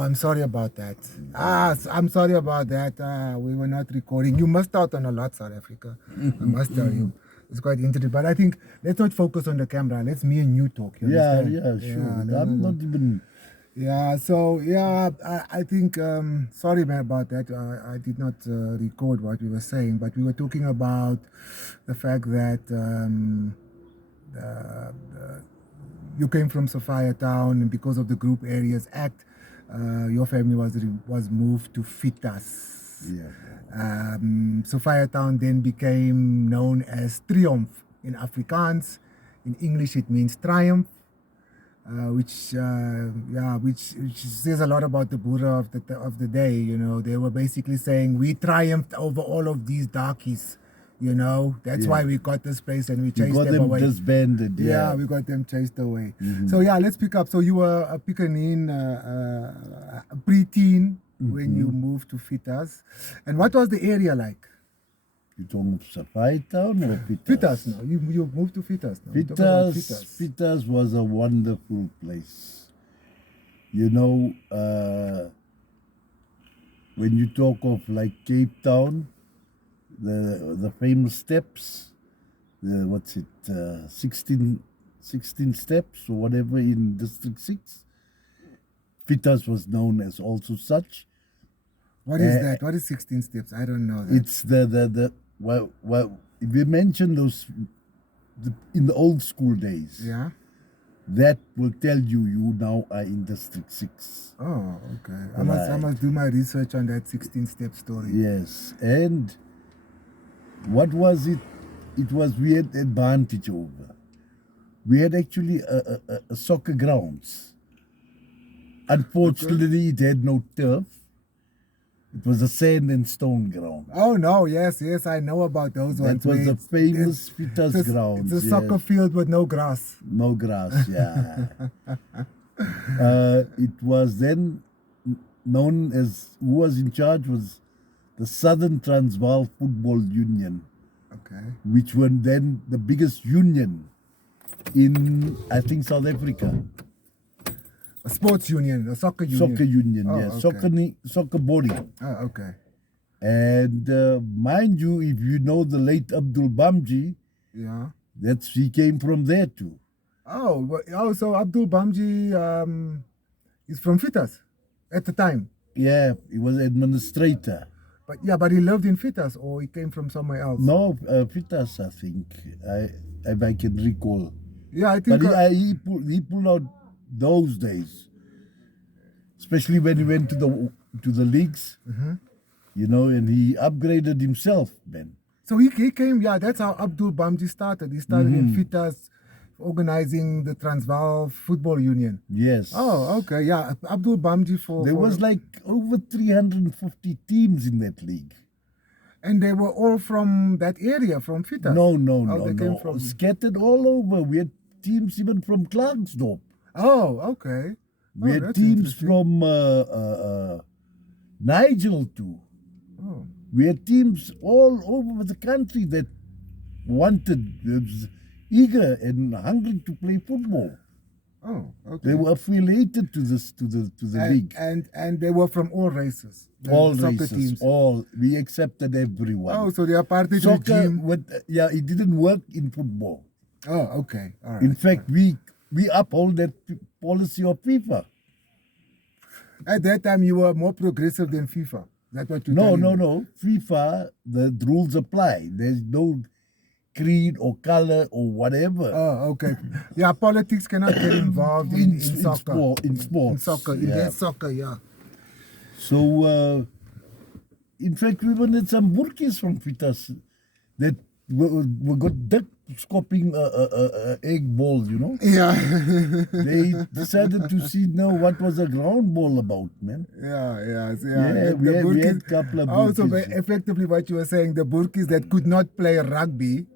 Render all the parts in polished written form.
I'm sorry about that. I'm sorry about that. We were not recording. You must out on a lot, South Africa. I must tell you. It's quite interesting. But I think let's not focus on the camera. Let's me and you talk. You understand? Sure. Yeah, I'm not even... Yeah, so yeah, I think, sorry man about that. I did not record what we were saying, but we were talking about the fact that you came from Sophia Town, and because of the Group Areas Act, your family was moved to Fietas. Yeah. Sophia Town then became known as Triumph in Afrikaans. In English, it means triumph. Which says a lot about the Buddha of the day. You know, they were basically saying we triumphed over all of these darkies. You know, that's why we got this place and we chased them away. Disbanded. Yeah, we got them chased away. So yeah, let's pick up. So you were a Piccaninny, a preteen when you moved to Fietas, and what was the area like? You talking of Sophia Town or Fietas? Fietas now. You moved to Fietas now. Fietas was a wonderful place. You know, when you talk of like Cape Town, the famous steps, what's it, 16 steps or whatever in District 6, Fietas was known as also such. What is that? What is 16 steps? I don't know that. It's well, if we mention those in the old school days, that will tell you now are in District 6. Oh, okay. I must do my research on that 16-step story. Yes, and what was it? It was we had advantage over. We had actually a soccer grounds. Unfortunately, it had no turf. It was a sand and stone ground. Oh no! Yes, I know about those ones. That was the famous Fietas ground. It's a soccer field with no grass. No grass, yeah. It was then known as, who was in charge was the Southern Transvaal Football Union. Okay. Which were then the biggest union in, I think, South Africa. A sports union, a soccer union. Soccer union, yes. Okay. Soccer body. Oh, okay. And mind you, if you know the late Abdul Bamji, he came from there too. So Abdul Bamji is from Fietas at the time. Yeah, he was administrator. But he lived in Fietas, or he came from somewhere else. No, Fietas, I think. If I can recall. Yeah, I think. But he pulled out those days, especially when he went to the leagues, you know, and he upgraded himself, man. So he came, that's how Abdul Bamji started. He started in Fietas, organizing the Transvaal Football Union. Yes. Oh, okay, yeah. Abdul Bamji There was like over 350 teams in that league. And they were all from that area, from Fietas? No. Came scattered all over. We had teams even from Klerksdorp. Oh, okay. We had teams from Nigel too. Oh. We had teams all over the country that wanted, was eager and hungry to play football. Oh, okay. They were affiliated to the league. And they were from all races. All races, teams. All. We accepted everyone. Oh, so they are part of the soccer. regime. It didn't work in football. Oh, okay. All right. In fact, we uphold that policy of FIFA. At that time, you were more progressive than FIFA. That's what you No. FIFA, the rules apply. There's no creed or color or whatever. Oh, okay. Yeah, politics cannot get involved in soccer. In sports. In soccer, in their soccer, yeah. So, in fact, we even had some burkies from Fietas that we got duck scoping egg balls, you know. Yeah. They decided to see now what was a ground ball about, man. Yeah. We had a couple of burkies. So effectively what you were saying, the burkies that could not play rugby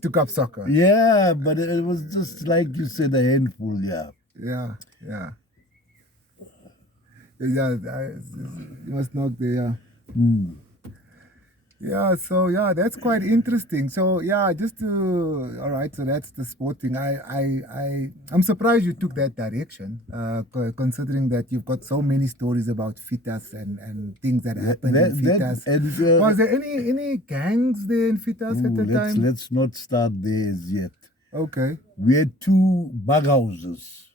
took up soccer. Yeah, but it was just like you said, a handful, Yeah. You must knock there, Yeah, so yeah, that's quite interesting. So yeah, all right, so that's the sporting. I'm surprised you took that direction, considering that you've got so many stories about Fitas and things that happened in Fitas. And Was there any gangs there in Fitas at the time? let's not start there as yet. Okay. We had two bug houses,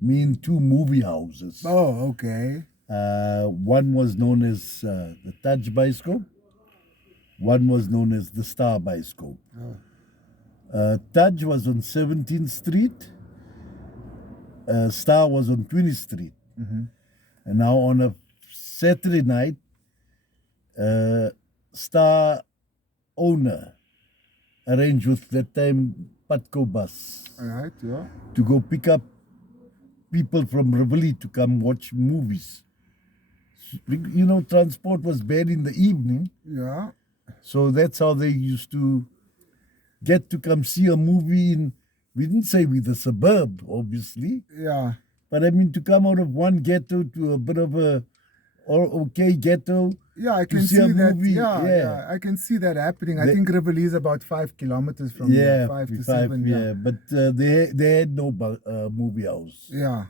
mean two movie houses. Oh, okay. One was known as the Taj Bioscope. One was known as the Star Bioscope. Taj was on 17th Street. Star was on 20th Street. And now on a Saturday night, Star owner arranged with that time Patco bus All right, yeah. to go pick up people from Rivoli to come watch movies. You know, transport was bad in the evening. Yeah. So that's how they used to get to come see a movie in, we didn't say with a suburb, obviously, Yeah. but I mean to come out of one ghetto to a bit of a okay ghetto. Yeah, I to can see see a that. movie, Yeah, I can see that happening. I think Rivoli is about 5 kilometers from here, 5 to 7. Yeah, but they had no movie house. Yeah.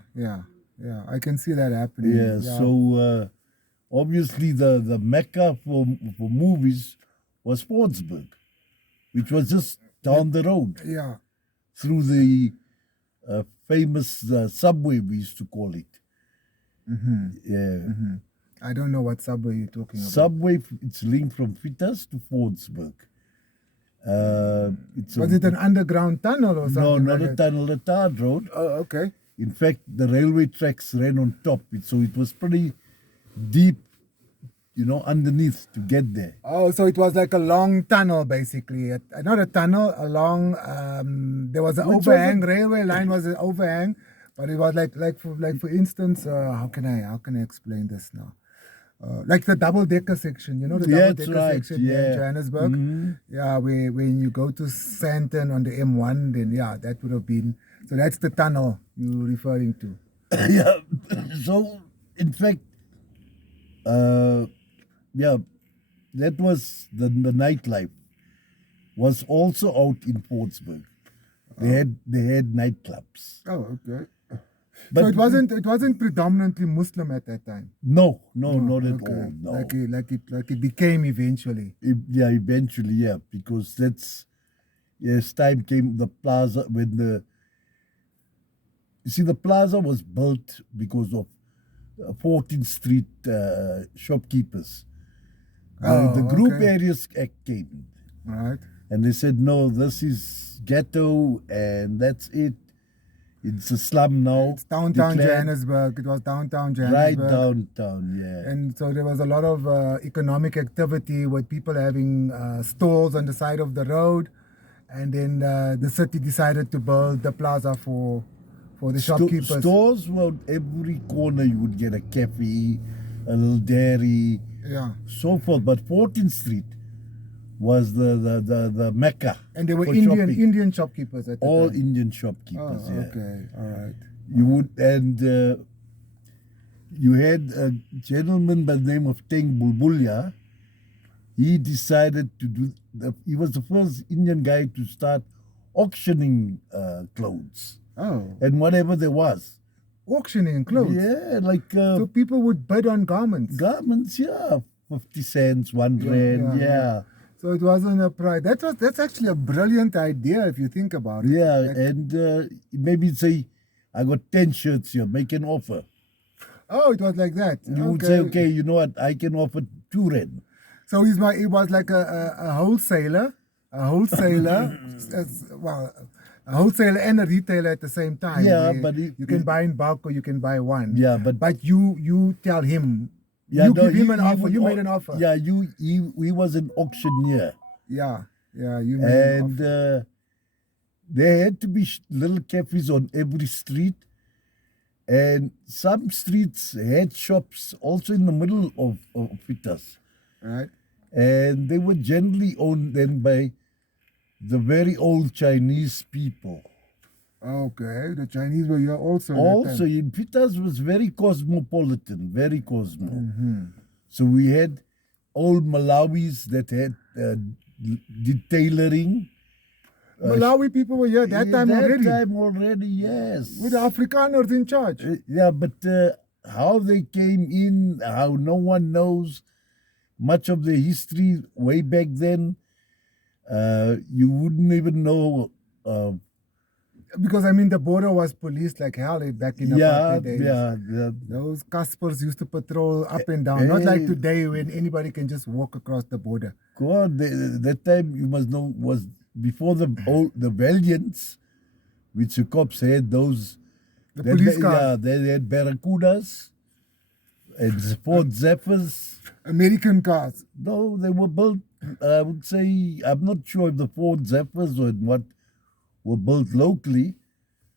I can see that happening. Yeah, so obviously the mecca for movies was Sportsburg, which was just down the road Yeah. through the famous subway, we used to call it. Yeah. I don't know what subway you're talking about. Subway, it's linked from Fietas to Fordsburg. Was it an underground tunnel or something? No, not like a that? tunnel, a tarred road. Oh, okay. In fact, the railway tracks ran on top, so it was pretty deep, you know, underneath to get there. Oh, so it was like a long tunnel, basically. Not a tunnel, a long. There was an overhang. Railway line was an overhang, but it was like for instance, how can I explain this now? Like the double decker section, you know, the double decker section here in Johannesburg. Yeah, when you go to Sandton on the M1, then yeah, that would have been. So that's the tunnel you're referring to. Yeah. So, in fact, yeah, that was the nightlife was also out in Portsburg. They had nightclubs. Oh, okay. But so it wasn't predominantly Muslim at that time. No, not at all. No. Like it became eventually. Eventually, yeah, because that's as time came, the plaza the plaza was built because of 14th Street shopkeepers. The Group Areas Act came. Right. And they said, no, this is ghetto and that's it. It's a slum now. It's downtown Johannesburg. It was downtown Johannesburg. Right downtown, yeah. And so there was a lot of economic activity with people having stalls on the side of the road. And then the city decided to build the plaza for the shopkeepers. Stores were every corner. You would get a cafe, a little dairy, so forth. But 14th Street was the mecca. And they were Indian shopkeepers at the all time. Indian shopkeepers. Oh, yeah. okay, all right. You would you had a gentleman by the name of Teng Bulbulya. He decided to do. He was the first Indian guy to start auctioning clothes. Oh. And whatever there was. Auctioning clothes? Yeah, like. So people would bid on garments? Garments, yeah. 50 cents, 1 rand, yeah. So it wasn't a price. That's actually a brilliant idea if you think about it. Yeah, and maybe say, I got 10 shirts here, make an offer. Oh, it was like that. You would say, okay, you know what, I can offer 2 rand. So he was like a wholesaler, well, a wholesaler and a retailer at the same time. Yeah, but you can buy in bulk or you can buy one. Yeah, but you tell him. Yeah, you give him an offer. You made an offer. Yeah, he was an auctioneer. Yeah, you made an offer. And there had to be little cafes on every street. And some streets had shops also in the middle of Fietas. Right. And they were generally owned then by the very old Chinese people. Okay, the Chinese were here also. Also, Fietas was very cosmopolitan, very cosmo. So we had old Malawis that had did tailoring. Malawi people were here that time already. That time already, yes. With the Afrikaners in charge. Yeah, but how they came in, how no one knows much of the history way back then. You wouldn't even know. Because, I mean, the border was policed like hell back in the apartheid days. Yeah. Those Caspers used to patrol up and down. Not like today when anybody can just walk across the border. God, that time, you must know, was before the Valiants, which the cops had those. The police cars. Yeah, they had Barracudas and Ford Zephyrs. American cars. No, they were built, I would say, I'm not sure if the Ford Zephyrs or what were built locally.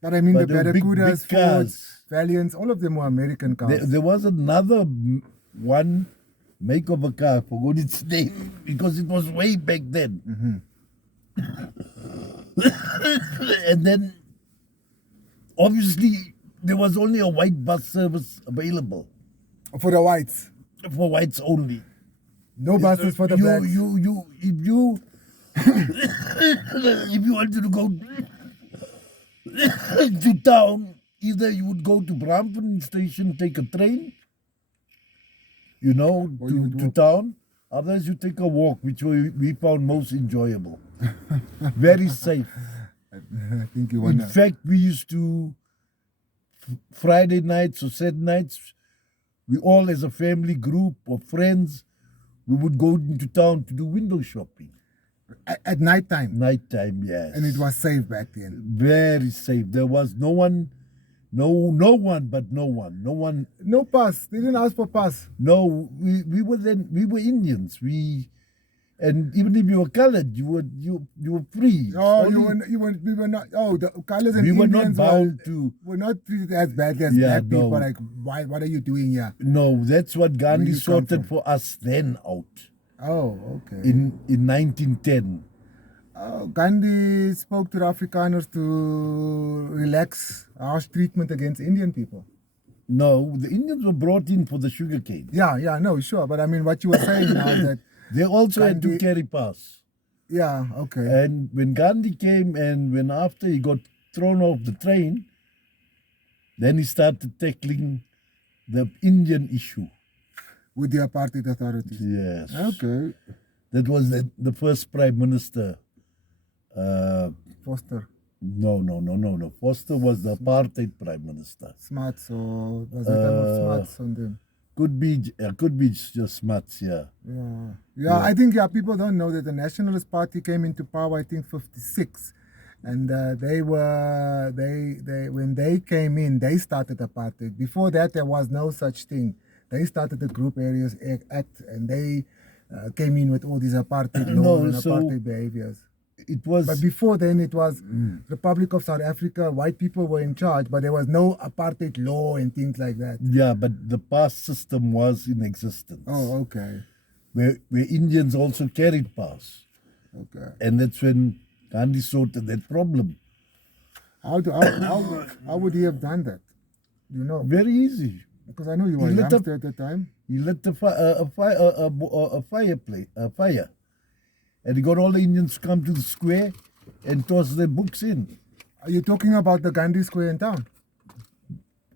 But I mean, the they were Barracudas, big Fords, Valiants, all of them were American cars. There was another one make of a car, I forgot its name, because it was way back then. And then, obviously, there was only a white bus service available. For the whites. For whites only. No buses for the blacks. If you wanted to go to town, either you would go to Brampton station, take a train, to town. Otherwise, you take a walk, which we found most enjoyable. Very safe. I think you In wanna. fact, we used to, Friday nights or Saturday nights, we all as a family group of friends, we would go into town to do window shopping. At night time. Nighttime, yes. And it was safe back then. Very safe. There was no one. No pass. They didn't ask for pass. No, we were Indians. And even if you were colored, you were free. Oh, we were not. Oh, the colors and we were Indians not bound to. were not treated as badly as black people. Like, what are you doing here? No, that's what Gandhi you come sorted from? for us then out. Oh, okay. In 1910. Gandhi spoke to the Afrikaners to relax harsh treatment against Indian people. No, the Indians were brought in for the sugarcane. Yeah, no, sure. But I mean, what you were saying now that. They also had to Gandhi- carry pass. Yeah, okay. And when Gandhi came and when after he got thrown off the train, then he started tackling the Indian issue. With the apartheid authorities. Yes. Okay. That was the first prime minister. Foster. No. Foster was the apartheid prime minister. Smarts, or was it time of Smarts on them? Could be just Smuts, yeah. Yeah, I think people don't know that the Nationalist Party came into power, I think 56, and they when they came in, they started apartheid. Before that, there was no such thing. They started the Group Areas Act, and they came in with all these apartheid laws and apartheid behaviors. It was. But before then, it was Republic of South Africa. White people were in charge, but there was no apartheid law and things like that. Yeah, but the pass system was in existence. Oh, okay. Where Indians also carried pass. Okay. And that's when Gandhi sorted that problem. How would he have done that? Do you know? Very easy. Because I know you were a youngster at the time. He lit a fire. And he got all the Indians to come to the square and toss their books in. Are you talking about the Gandhi Square in town?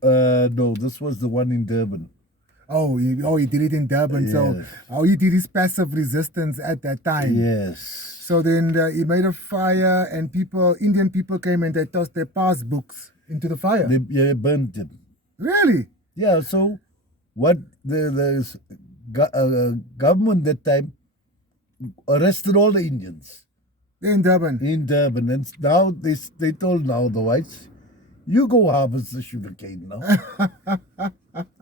No, this was the one in Durban. Oh, he did it in Durban. Yes. So, he did his passive resistance at that time. Yes. So then he made a fire, and Indian people came and they tossed their pass books into the fire. They burnt them. Really? Yeah, so what the government that time arrested all the Indians. In Durban? In Durban. And now they told the whites, you go harvest the sugarcane now.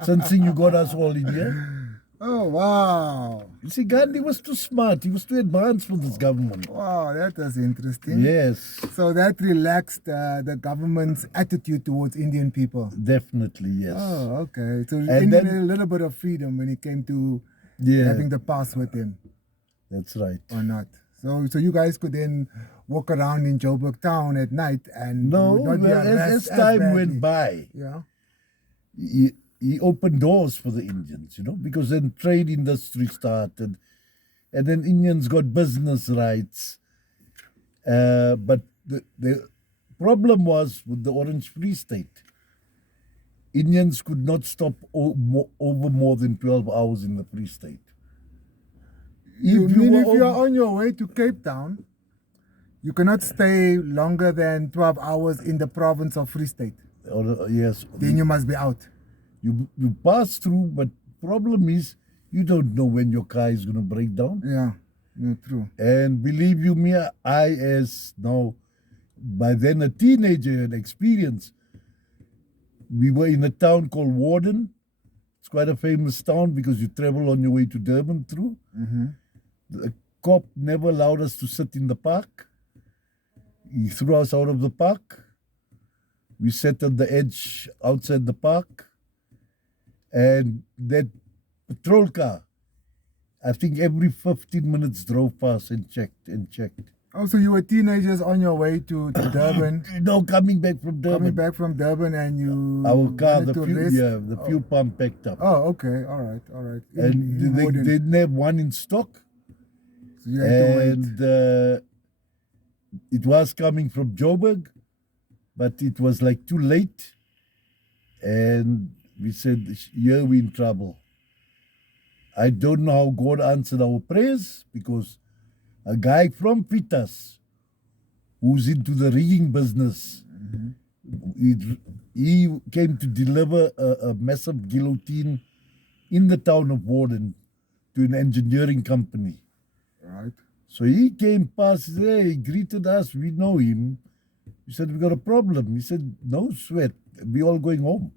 Since you got us all in here. Oh, wow. You see, Gandhi was too smart. He was too advanced for this government. Wow, that was interesting. Yes. So that relaxed the government's attitude towards Indian people. Definitely, yes. Oh, okay. So And Indian then- had a little bit of freedom when it came to having the pass with him, That's right. or not. So you guys could then walk around in Joburg town at night and you No, would not be well, harassed as time badly. went by, Yeah. he opened doors for the Indians, because then trade industry started, and then Indians got business rights. But the problem was with the Orange Free State. Indians could not stop over more than 12 hours in the Free State. You mean if you are on your way to Cape Town, you cannot stay longer than 12 hours in the province of Free State? Yes. Then you must be out. You pass through, but problem is you don't know when your car is going to break down. Yeah, no, true. And believe you me, I as now, by then a teenager and experience, we were in a town called Warden. It's quite a famous town because you travel on your way to Durban through. Mm-hmm. The cop never allowed us to sit in the park. He threw us out of the park. We sat on the edge outside the park. And that patrol car, I think every 15 minutes drove past and checked and checked. Oh, so you were teenagers on your way to Durban? No, coming back from Durban. Coming back from Durban, and you our car, wanted the to fuel, rest? fuel pump packed up. Oh, okay, all right. And they didn't have one in stock. So you had to wait. And it was coming from Joburg, but it was like too late. And we said, here we're in trouble. I don't know how God answered our prayers, because a guy from Fietas, who's into the rigging business, he came to deliver a massive guillotine in the town of Warden to an engineering company. Right. So he came past there, he greeted us, we know him. We said, we got a problem. He said, no sweat, we all going home.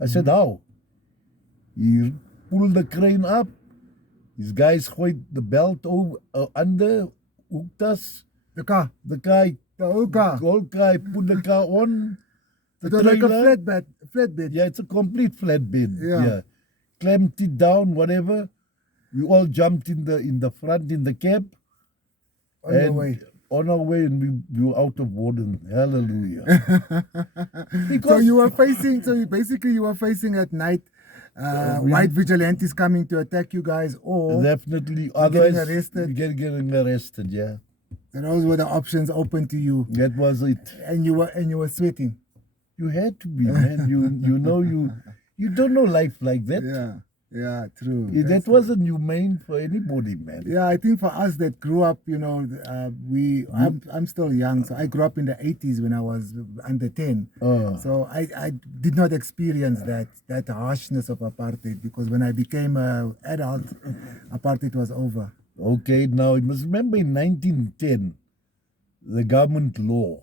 I said, how? He pulled the crane up, his guys hoiked the belt over, under, hooked us. The car? The guy, The old car? the old guy put the car on. It was like a flatbed. Yeah, it's a complete flatbed. Yeah. Clamped it down, whatever. We all jumped in the front, in the cab. On your way. On our way, and we were out of Warden. Hallelujah. So you were facing at night white vigilantes coming to attack you guys, or definitely, otherwise otherwise arrested. getting arrested. Yeah, So those were the options open to you, that was it. and you were sweating. You had to be, man. You don't know life like that. Yeah, true. That wasn't humane for anybody, man. Yeah, I think for us that grew up, I'm still young, so I grew up in the 80s when I was under 10. So I did not experience that harshness of apartheid, because when I became an adult, apartheid was over. Okay, now you must remember in 1910, the government law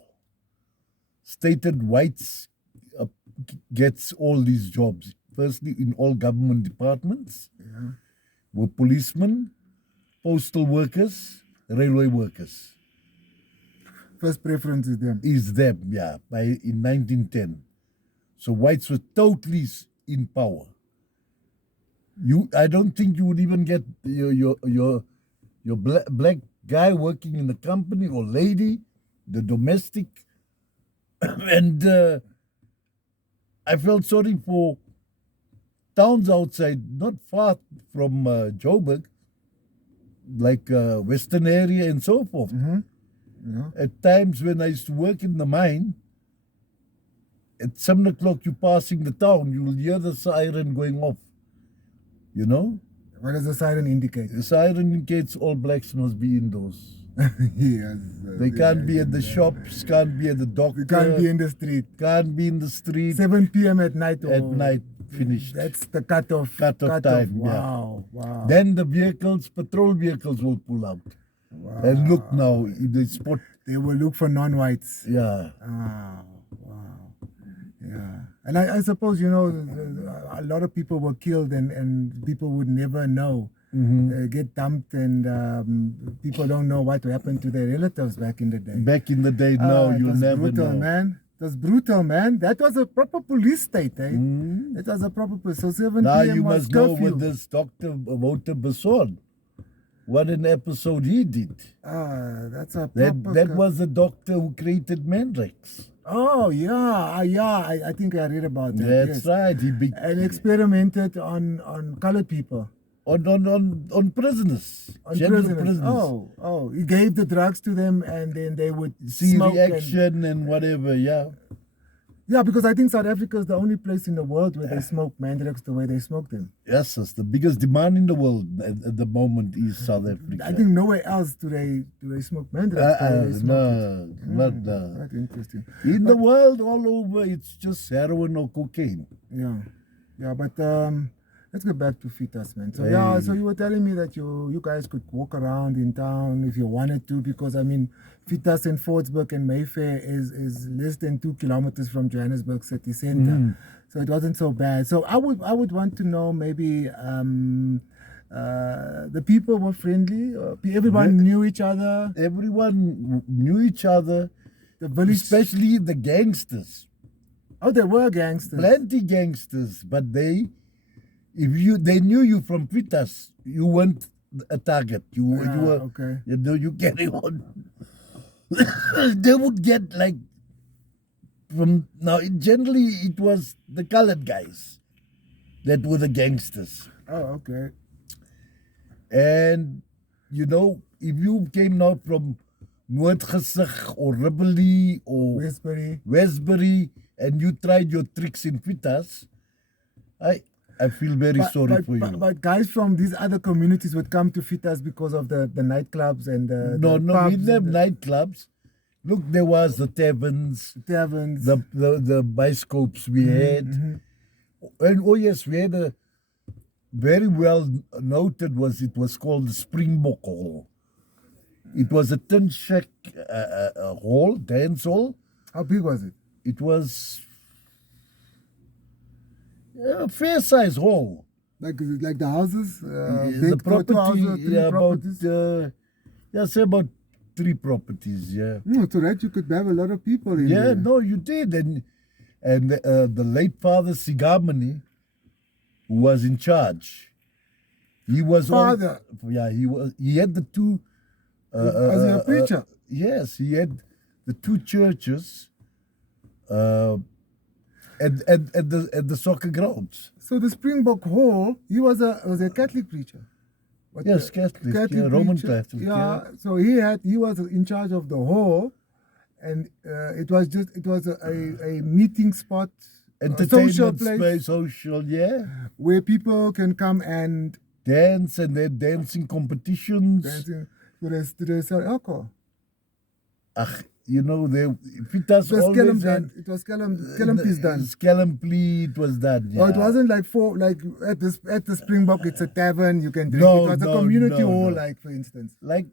stated whites gets all these jobs. Firstly, in all government departments, were policemen, postal workers, railway workers. First preference is them. Yeah, in 1910. So whites were totally in power. I don't think you would even get your black guy working in the company, or lady, the domestic. And I felt sorry for towns outside, not far from Joburg, like Western area and so forth. At times when I used to work in the mine, at 7 o'clock you're passing the town, you'll hear the siren going off. What does the siren indicate? The siren indicates all blacks must be indoors. Yes. They can't be at the shops, can't be at the doctor. You can't be in the street. Can't be in the street. 7 p.m. at night. At night, finished. That's the cutoff. Time. Wow, yeah. wow. Then the patrol vehicles will pull out. Wow. And look now, if they spot. They will look for non-whites. Yeah. Wow. Yeah. And I suppose, a lot of people were killed, and people would never know. Get dumped, and people don't know what happened to their relatives back in the day. Back in the day, no, you'll never brutal, know. Man. It was brutal, man. That was a proper police state, eh? It was a proper police. So 7 now p.m. you was must know curfew. with this Dr. Wouter Besson, what an episode he did. That's a proper... That was the doctor who created Mandrax. Oh yeah, I think I read about that. That's yes. right. And experimented on colored people, on prisoners, on general prisoners. prisoners. Oh, he gave the drugs to them, and then they would See smoke reaction and whatever, yeah. Yeah, because I think South Africa is the only place in the world where they smoke mandrakes the way they smoke them. Yes, the biggest demand in the world at the moment is South Africa. I think nowhere else do they smoke mandrakes the way they smoke it. not That's interesting. in the world all over. It's just heroin or cocaine. Yeah, but let's get back to Fietas, man. So yeah, so you were telling me that you guys could walk around in town if you wanted to, because I mean, Fietas and Fordsburg and Mayfair is less than 2 kilometers from Johannesburg city center, so it wasn't so bad. So I would want to know maybe the people were friendly. Everyone knew each other. Everyone knew each other. The village, especially the gangsters. Oh, there were gangsters. Plenty gangsters, but they knew you from Fietas, you weren't a target. You were okay. You carry on. They would get like generally it was the colored guys that were the gangsters. Oh, okay. And if you came now from Noordgesig or Ribbley or Westbury, and you tried your tricks in Fietas, I feel very sorry for you. But guys from these other communities would come to Fietas because of the nightclubs and no, we didn't have nightclubs. Look, there was the taverns, the bioscopes we had, and oh yes, we had a very well noted it was called the Springbok Hall. It was a tin shack hall, dance hall. How big was it? It was a fair size hall. Like the houses? The property, say about 3 properties, yeah. So that you could have a lot of people in there. Yeah, no, you did. And the late father Sigamani, who was in charge, he was father. He had the 2. Was he a preacher? Yes, he had the 2 churches at the soccer grounds. So the Springbok Hall, he was a Catholic preacher. Yes, Catholic, Roman Catholic. Yeah, so he was in charge of the hall, and it was a meeting spot, entertainment social place, where people can come and dance, and they had dancing competitions. Do they sell alcohol? Fietas always had... It was Skelmpies done. Skelmply, it was done, yeah. Oh, it wasn't like at the Springbok, it's a tavern, you can drink. It was a community hall, like, for instance. Like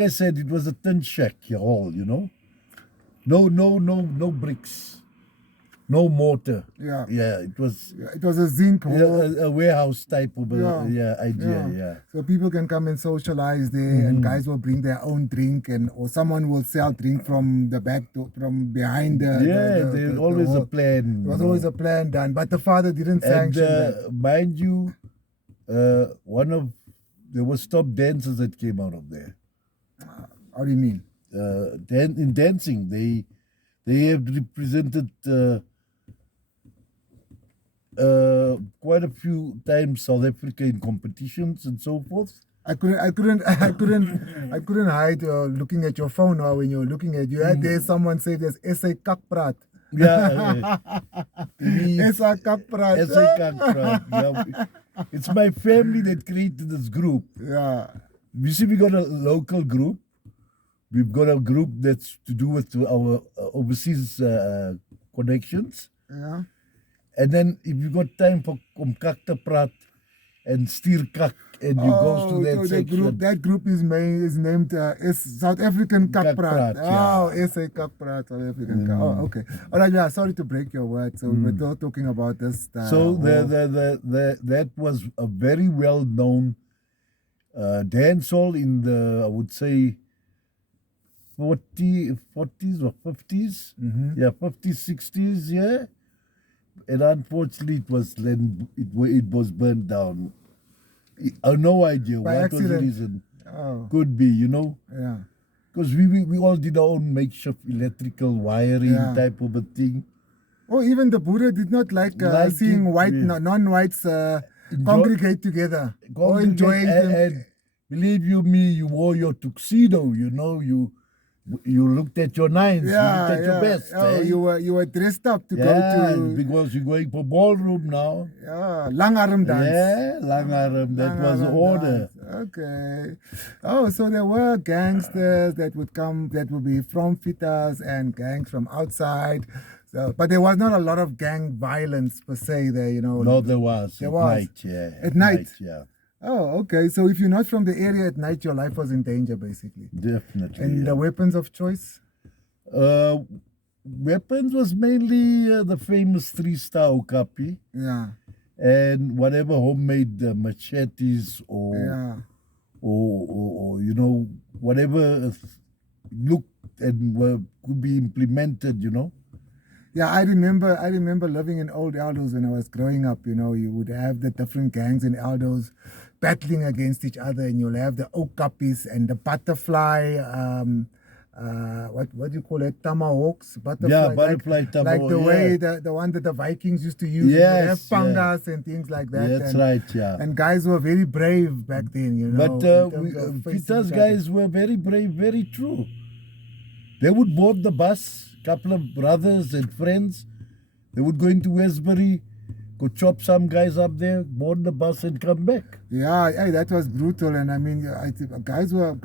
I said, it was a tin shack hall, No bricks. No mortar. Yeah. It was a zinc hall. A warehouse type of idea. So people can come and socialize there, and guys will bring their own drink, or someone will sell drink from the back from behind there's always a plan. There was always a plan done, but the father didn't sanction that. Mind you, there were stop dancers that came out of there. How do you mean? In dancing, they have represented quite a few times South Africa in competitions and so forth. I couldn't hide looking at your phone now when you're looking at you. There's someone say there's SA Kakprat. Yeah. SA Kakprat. SA Kakprat. Yeah. It's my family that created this group. Yeah. You see, we got a local group. We've got a group that's to do with our overseas connections. Yeah. And then if you got time for Kak te Prat and Stier Kak, and you go to that section. That group is named South African Kak Prat. SA Kak Prat, South African Kak. Oh, okay. All right, yeah, sorry to break your word. So we were still talking about this. So that was a very well-known dance hall in the, I would say, 40s or 50s. Yeah, 50s, 60s, yeah. And unfortunately, it was burned down. I have no idea By what accident. was the reason. Oh. Could be, Yeah. because we all did our own makeshift electrical wiring Yeah. type of a thing. Oh, even the Buddha did not like Like seeing it, white, yeah. non-whites congregate together or enjoying and believe you me, you wore your tuxedo, you know, you looked at your nines, you looked at your best. Oh, eh? you were dressed up to go Yeah, to because you're going for ballroom now. langarm dance. Yeah, Langaram, that was the Langarm order. dance. Okay. Oh, so there were gangsters that would come, that would be from Fietas and gangs from outside. So, but there was not a lot of gang violence per se there, you know. No, there was. There at was. night, yeah. At night? Yeah. Oh, okay. So if you're not from the area at night, your life was in danger, basically. Definitely. And the weapons of choice? Weapons was mainly the famous 3-star okapi Yeah. and whatever homemade machetes or you know, whatever looked and could be implemented, you know. Yeah, I remember living in old Eldos when I was growing up, you know. You would have the different gangs in Eldos battling against each other, and you'll have the okapis and the butterfly, what do you call it? Tomahawks, butterfly. Yeah, butterfly like, tomahawk. Like the way the one that the Vikings used to use. Yes, you would have pangas and things like that. That's right, yeah. And guys were very brave back then, you know. But Fietas guys were very brave, very true. They would board the bus, couple of brothers and friends. They would go into Westbury, go chop some guys up there, board the bus and come back. Yeah, that was brutal. And I mean, I think guys were.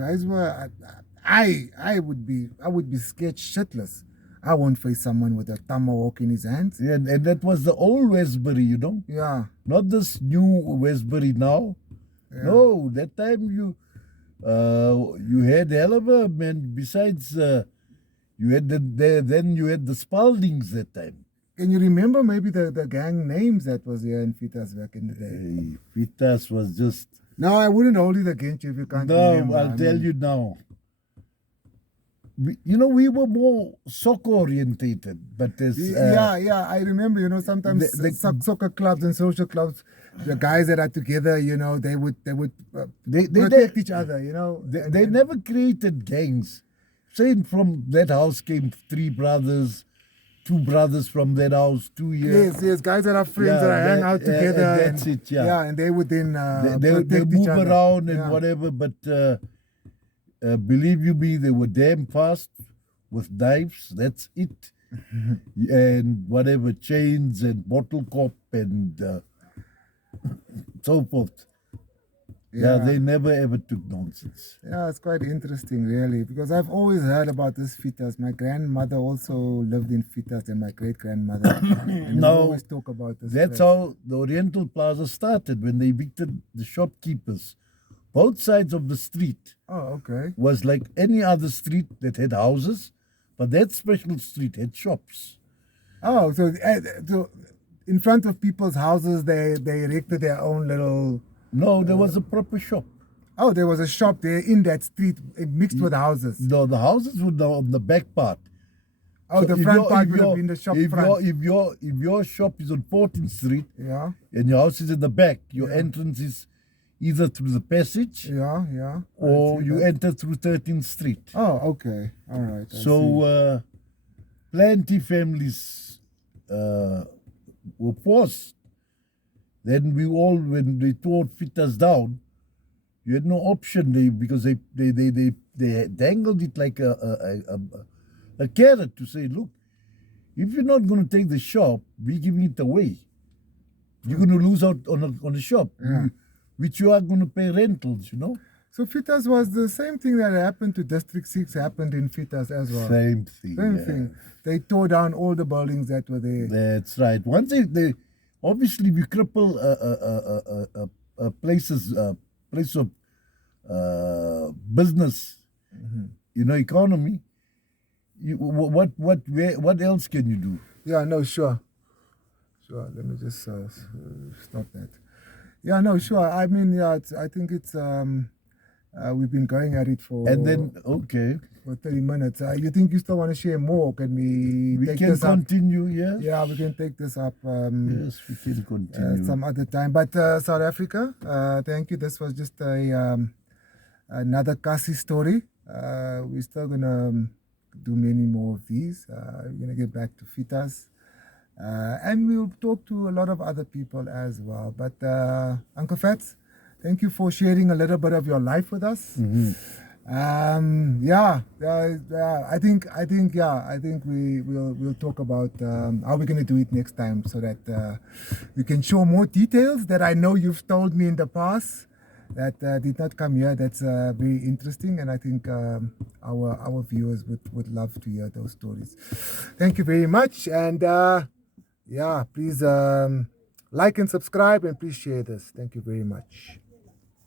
I would be scared shitless. I won't face someone with a tomahawk in his hands. Yeah, and that was the old Westbury, you know. Yeah. Not this new Westbury now. Yeah. No, that time you had hell of a man. Besides, you had then you had the Spaldings that time. Can you remember maybe the gang names that was here in Fietas back in the day? Hey, Fietas was just. No, I wouldn't hold it against you if you can't remember. No, I'll tell you now. We were more soccer orientated, but there's I remember. You know, sometimes soccer clubs and social clubs, the guys that are together, you know, they would protect each other. You know, they never created gangs. Saying from that house came 3 brothers, 2 brothers from that house, 2 years. Yes, guys that are friends that hang out together. That's it. Yeah, and they would then they move around and whatever, but. Believe you me, they were damn fast with knives. That's it, and whatever chains and bottle cop and so forth. Yeah, they never ever took nonsense. Yeah, it's quite interesting, really, because I've always heard about this Fietas. My grandmother also lived in Fietas, and my great grandmother. And they always talk about this. That's how the Oriental Plaza started when they evicted the shopkeepers. Both sides of the street was like any other street that had houses, but that special street had shops. Oh, so in front of people's houses, they erected their own little... No, there was a proper shop. Oh, there was a shop there in that street mixed with houses. No, the houses were on the back part. Oh, so the front part would have been the shop front. If your shop is on 14th Street and your house is in the back, your entrance is... either through the passage, or you enter through 13th Street. Oh, okay, all right. So, plenty families were forced. Then when they tore Fietas down, you had no option because they dangled it like a carrot to say, look, if you're not going to take the shop, we're giving it away. You're going to lose out on the shop. Which you are going to pay rentals, you know. So Fietas was the same thing that happened to District 6 happened in Fietas as well. Same thing. They tore down all the buildings that were there. That's right. Once they obviously we cripple a place of business, you know, economy. What else can you do? Yeah, no, sure. Let me just stop that. Yeah, no, sure. I mean, I think it's we've been going at it for for 30 minutes. You think you still want to share more? Can we take this up? Continue, yes. Yeah, we can take this up yes, we can continue some other time. But South Africa, thank you. This was just another Kasi story. We're still gonna do many more of these. We're gonna get back to Fietas. And we'll talk to a lot of other people as well. But Uncle Fats, thank you for sharing a little bit of your life with us. I think we'll talk about how we're gonna do it next time, so that we can show more details that I know you've told me in the past that did not come here. That's very interesting, and I think our viewers would love to hear those stories. Thank you very much, and please like and subscribe, and please share this. Thank you very much.